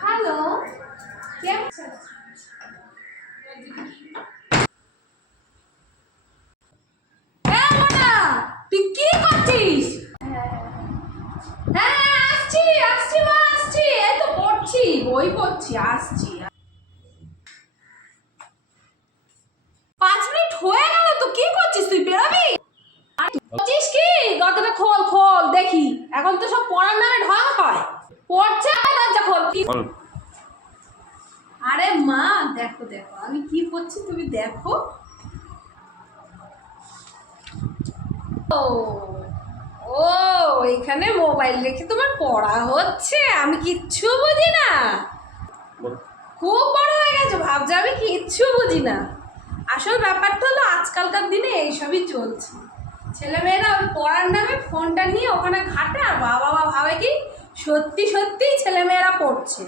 Hello কেমন হ্যাঁ তুই হ্যাঁ আসছি পাঁচ মিনিট হয়ে গেল তো, কি করছিস তুই, বেরোবি? করছিস কি? দরজাটা খোল খোল, দেখি। এখন তো সব পড়ার নামে ঢং হয়। পড়ছে আর মা দেখো দেখো আমি কি করছি তুমি দেখো। ও ও এখানে মোবাইল রেখে তোমার পড়া হচ্ছে আমি কিচ্ছু বুঝি না। খুব বড় হয়ে গেছে ভাবছে আমি কিচ্ছু বুঝি না। আসল ব্যাপারটা হলো আজকালকার দিনে এইসবই চলছে। ছেলেমেয়েরা ওই পড়ার নামে ফোনটা নিয়ে ওখানে ঘাটে আর বাবা মা ভাবে কি সত্যি সত্যি ছেলেমেয়েরা পড়ছে